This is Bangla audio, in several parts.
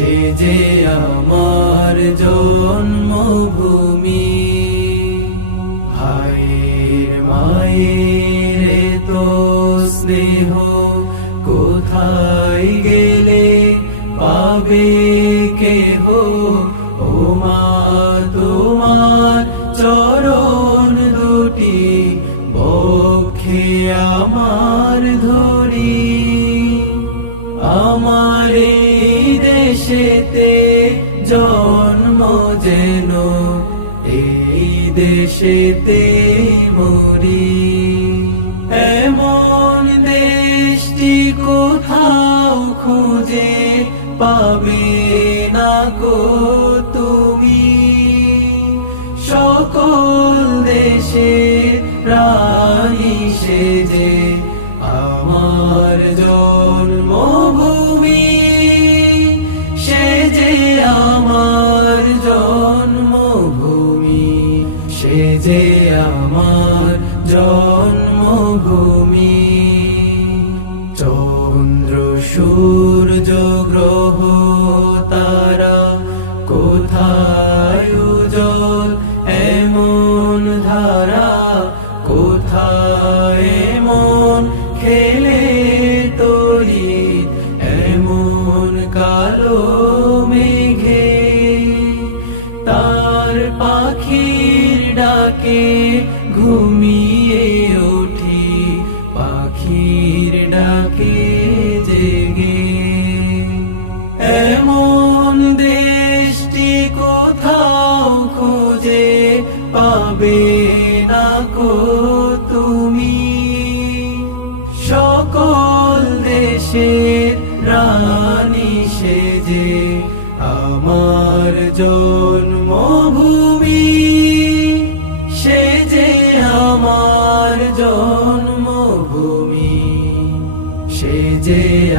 সে যে আমার জন্মভূমি। হায়ের মায়ের তো স্নেহ, কোথায় গেলে পাবে কেহ? ও মা তোমার চরণ দুটি, বক্ষে আমার ধরি আমার দেশেতে জন্ম যেন, এই দেশেতে মরি। এমন দেশটি কোথাও খুঁজে পাবে না কো তুমি। সকল দেশে রানী সেজে, আমার জন্মভূমি আমার জন্মভূমি। চন্দ্র সূর্য গ্রহ তারা কোথায়?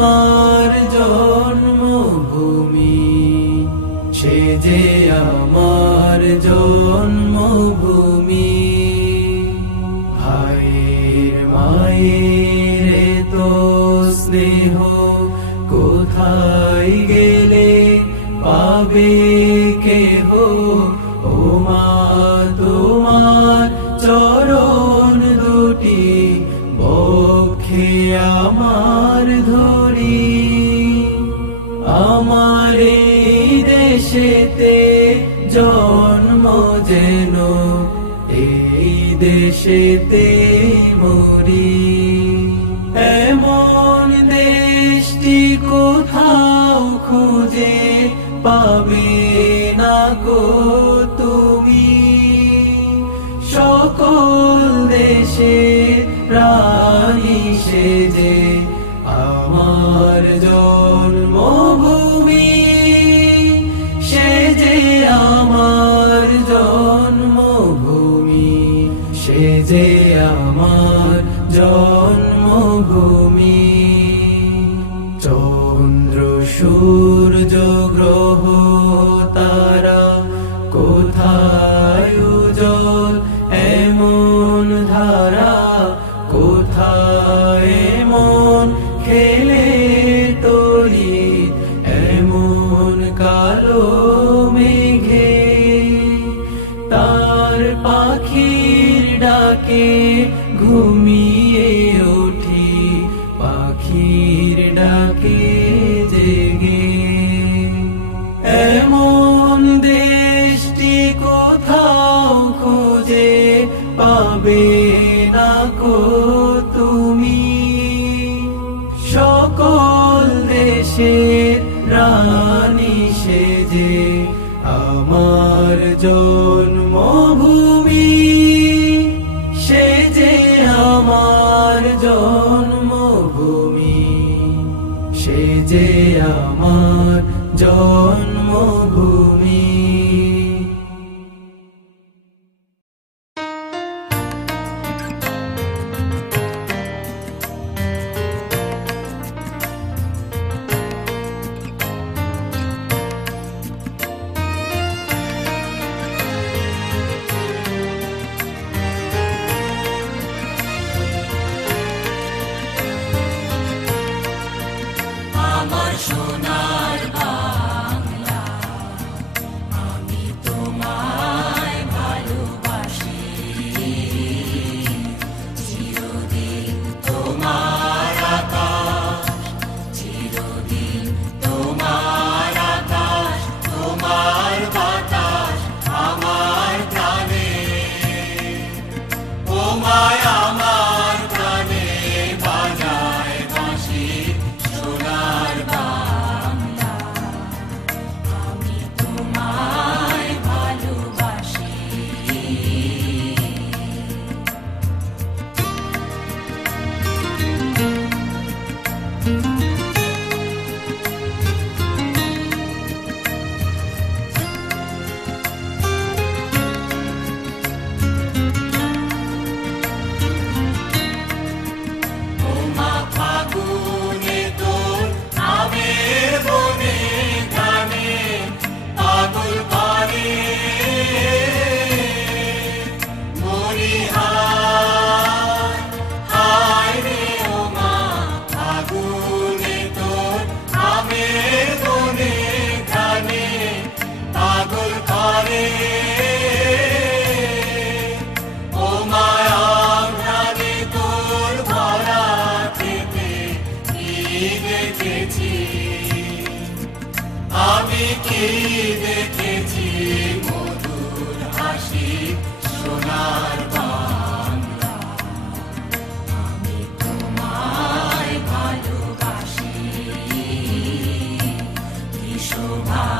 আমার জন্মভূমি, সে যে আমার জন্মভূমি। হায়ের মায়ের তো স্নেহ, কোথায় গেলে পাবে কেহ? ও চরণ দুটি বক্ষে দেশেতে জন্ম যেন, এই দেশেতে মরি। এমন দেশটি কোথাও খুঁজে পাবে না কো তুমি। সকল দেশে রানী যে আমার জন্মভূমি। দেশের রানী সেজে আমার জন্মভূমি। সে যে আমার জন্মভূমি। সে যে আমার জন্ম দেখেছি মধুর হাসি সোনার বাংলা আমি তোমায় ভালোবাসি কি শোভা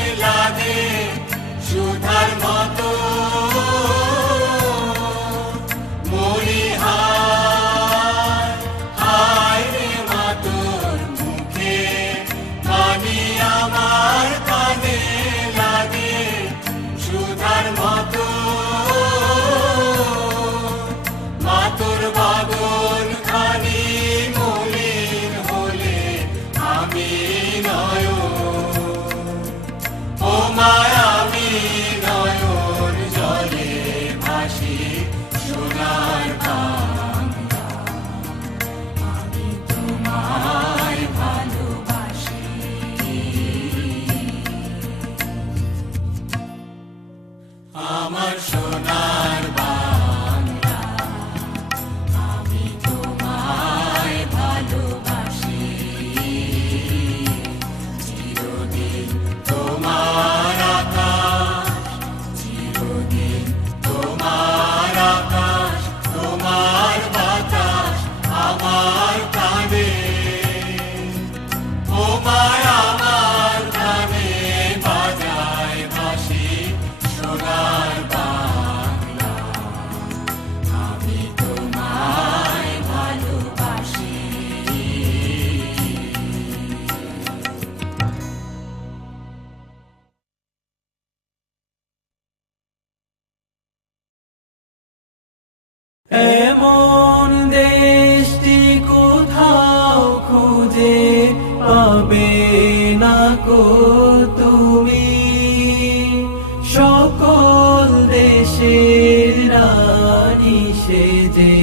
দেশের রানী সেজে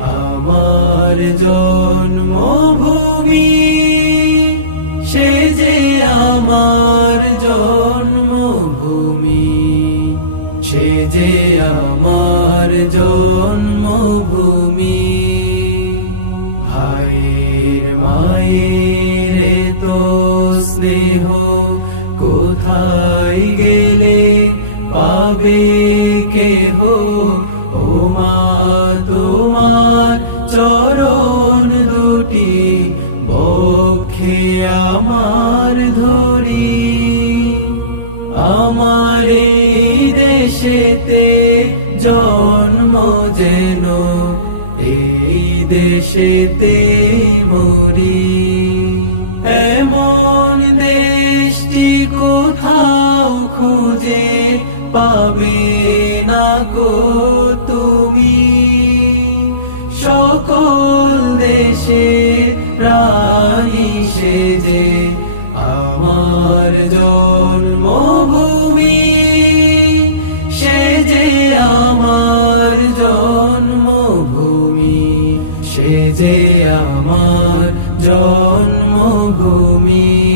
আমার জন্মভূমি। সে যে আমার জন্মভূমি। সে যে আমার জন্মভূমি। হায়ের মায়ের তো স্নেহ কোথায় গেলে? পাবে কেহ? ও মা তোমার চরণ দুটি, বক্ষে আমার ধরি। আমার দেশেতে জন্ম যেন, এই দেশেতে মরি। গো তুমি। সকল দেশে রানী সেজে আমার জন্মভূমি। সে যে আমার জন্মভূমি। সে যে আমার জন্মভূমি।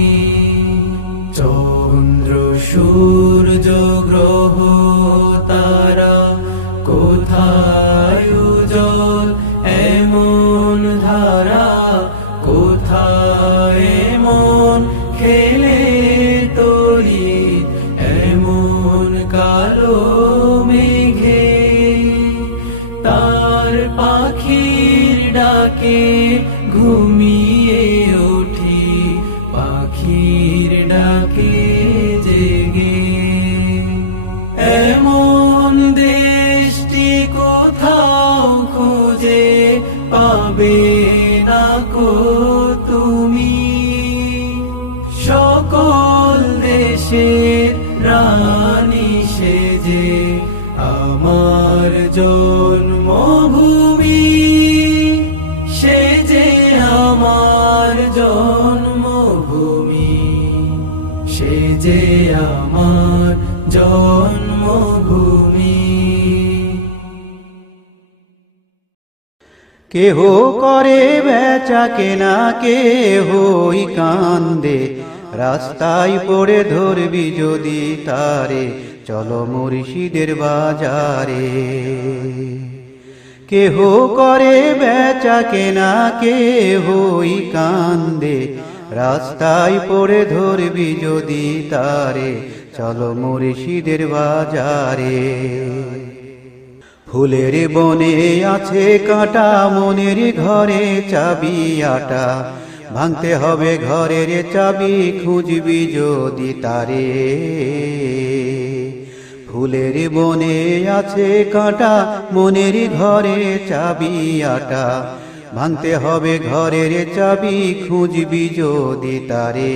কালো মেঘে তার পাখির ডাকে ঘুমিয়ে উঠি পাখির ডাকে জেগে। এমন দেশটি কোথাও খুঁজে পাবে না তুমি? সকল দেশের রানী জন্মভূমি। কেহ করে বেচা কেনা, কেহই কান্দে। রাস্তায় পড়ে ধরবি যদি তারে, চলো মুর্শিদের বাজারে। কেহ করে বেচা কেনা, কেহই কান্দে। রাস্তায় পড়ে ধরবি যদি তারে চলো মুর্শিদের বাজারে। ফুলের বনে আছে কাঁটা, মনের ঘরে চাবি আটা। ভাঙতে হবে ঘরের চাবি, খুঁজবি যদি তারে। ফুলের বনে আছে কাঁটা, মনের ঘরে চাবি আটা। ভাঙতে হবে ঘরের চাবি, খুঁজবি যদি তারে।